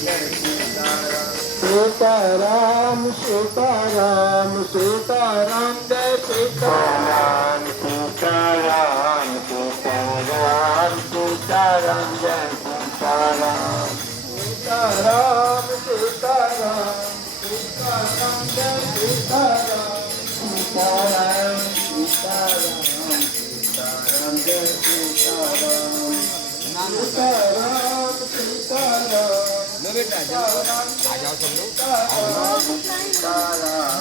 सीताराम सीताराम सीताराम जय सीताराम सीताराम सीताराम सीताराम जय सीताराम सीताराम सीताराम सीताराम जय सीताराम सीताराम सीताराम सीताराम जय सीताराम सीताराम सीताराम। आ जाओ सब लोग।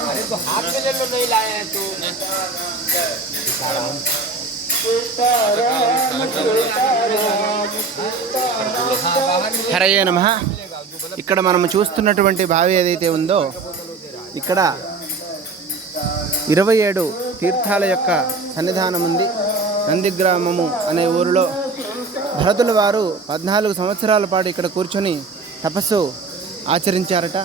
अरे तो हाथ में ले लो, नहीं लाए हैं तो। హరయే నమః. ఇక్కడ మనం చూస్తున్నటువంటి బావి ఏదైతే ఉందో ఇక్కడ 27 తీర్థాల యొక్క సన్నిధానం ఉంది. నందిగ్రామము అనే ఊరిలో భరతుల వారు 14 సంవత్సరాల పాటు ఇక్కడ కూర్చొని తపస్సు ఆచరించారట.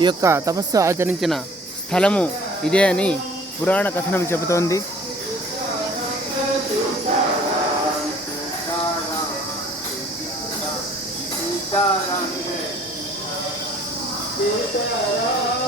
ఈ యొక్క తపస్సు ఆచరించిన స్థలము ఇదే అని పురాణ కథనం చెబుతోంది. सीताराम